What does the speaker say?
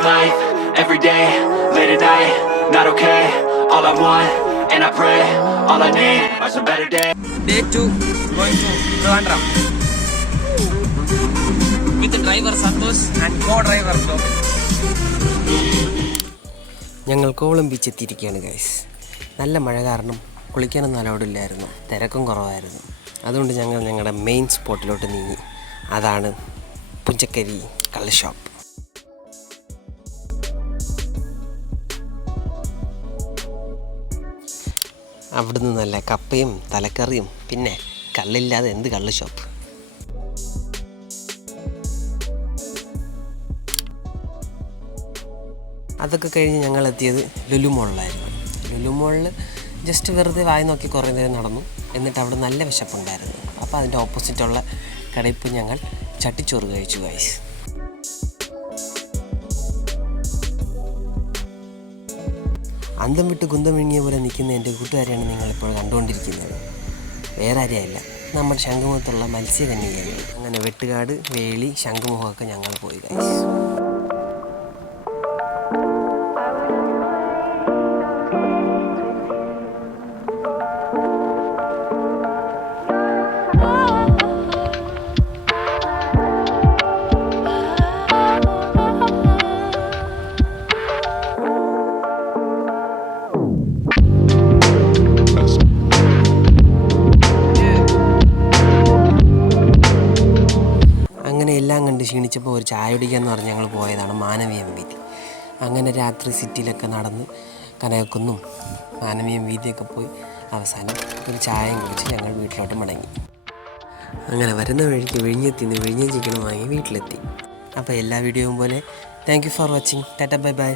living life, every day, late at night, not okay. All I want, and I pray, all I need are some better days. Day 2, going to Trivandrum with driver Santosh and co-driver Govind. ഞങ്ങൾ Kovalam beach എത്തിയിരിക്കുകയാണ് guys. നല്ല മഴ കാരണം കുളിക്കാനൊന്നും അലൗഡില്ലായിരുന്നു, തിരക്കും കുറവായിരുന്നു. അതുകൊണ്ട് ഞങ്ങൾ ഞങ്ങളുടെ മെയിൻ സ്പോട്ടിലോട്ട് നീങ്ങി. അതാണ് പുഞ്ചക്കരി കള്ള് ഷോപ്പ്. അവിടുന്ന് നല്ല കപ്പയും തലക്കറിയും, പിന്നെ കള്ളില്ലാതെ എന്ത് കള്ള് ഷോപ്പ്. അതൊക്കെ കഴിഞ്ഞ് ഞങ്ങൾ എത്തിയത് ലുലു മോളിലായിരുന്നു. ലുലു മോളിൽ ജസ്റ്റ് വെറുതെ വായി നോക്കി കുറേ നേരം നടന്നു. എന്നിട്ട് അവിടെ നല്ല വിശപ്പുണ്ടായിരുന്നു. അപ്പോൾ അതിൻ്റെ ഓപ്പോസിറ്റുള്ള കടയിൽ പോയി ഞങ്ങൾ ചട്ടിച്ചോറ് കഴിച്ചു ഗൈസ്. അന്തം വിട്ട് കുന്തം വിങ്ങിയ പോലെ നിൽക്കുന്ന എൻ്റെ കൂട്ടുകാരെയാണ് നിങ്ങളിപ്പോൾ കണ്ടുകൊണ്ടിരിക്കുന്നത്. വേറെ ആരെയല്ല, നമ്മുടെ ശംഖുമുഖത്തുള്ള മത്സ്യകന്യകയാണ്. അങ്ങനെ വെട്ടുകാട്, വേളി, ശംഖുമുഖമൊക്കെ ഞങ്ങൾ പോയി ഗൈസ്. അങ്ങനെ എല്ലാം കണ്ട് ക്ഷീണിച്ചപ്പോൾ ഒരു ചായ കുടിക്കാമെന്ന് പറഞ്ഞ് ഞങ്ങൾ പോയതാണ് മാനവീയം വീതി. അങ്ങനെ രാത്രി സിറ്റിയിലൊക്കെ നടന്ന് കനകക്കുന്നും മാനവീയം വീതിയൊക്കെ പോയി അവസാനം ഒരു ചായയും കുടിച്ച് ഞങ്ങൾ വീട്ടിലോട്ട് മടങ്ങി. അങ്ങനെ വരുന്ന വഴിക്ക് വിഴിഞ്ഞെത്തിന്ന് വിഴിഞ്ഞം ചിക്കനും വാങ്ങി വീട്ടിലെത്തി. അപ്പോൾ എല്ലാ വീഡിയോയും പോലെ thank you for watching. Tata bye bye.